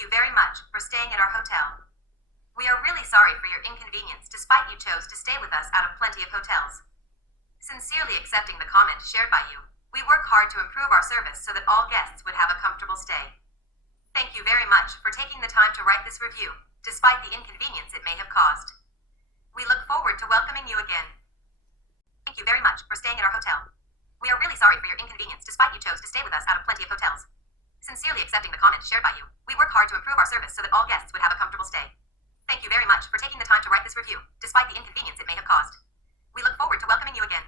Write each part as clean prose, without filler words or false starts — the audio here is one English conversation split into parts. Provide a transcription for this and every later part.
you very much for staying at our hotel. We are really sorry for your inconvenience despite you chose to stay with us out of plenty of hotels. Sincerely accepting the comment shared by you, we work hard to improve our service so that all guests would have a comfortable stay. Thank you very much for taking the time to write this review, despite the inconvenience it may have caused. We look forward to welcoming you again. Thank you very much for staying at our hotel. We are really sorry for your inconvenience despite you chose to stay with us out of plenty of hotels. Sincerely accepting the comment shared by you, we work hard to improve our service so that all guests would have a comfortable stay. Thank you very much for taking the time to write this review, despite the inconvenience it may have caused. We look forward to welcoming you again.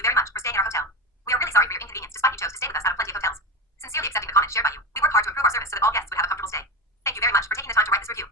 Thank you very much for staying at our hotel. We are really sorry for your inconvenience despite you chose to stay with us out of plenty of hotels. Sincerely accepting the comment shared by you, we work hard to improve our service so that all guests would have a comfortable stay. Thank you very much for taking the time to write this review,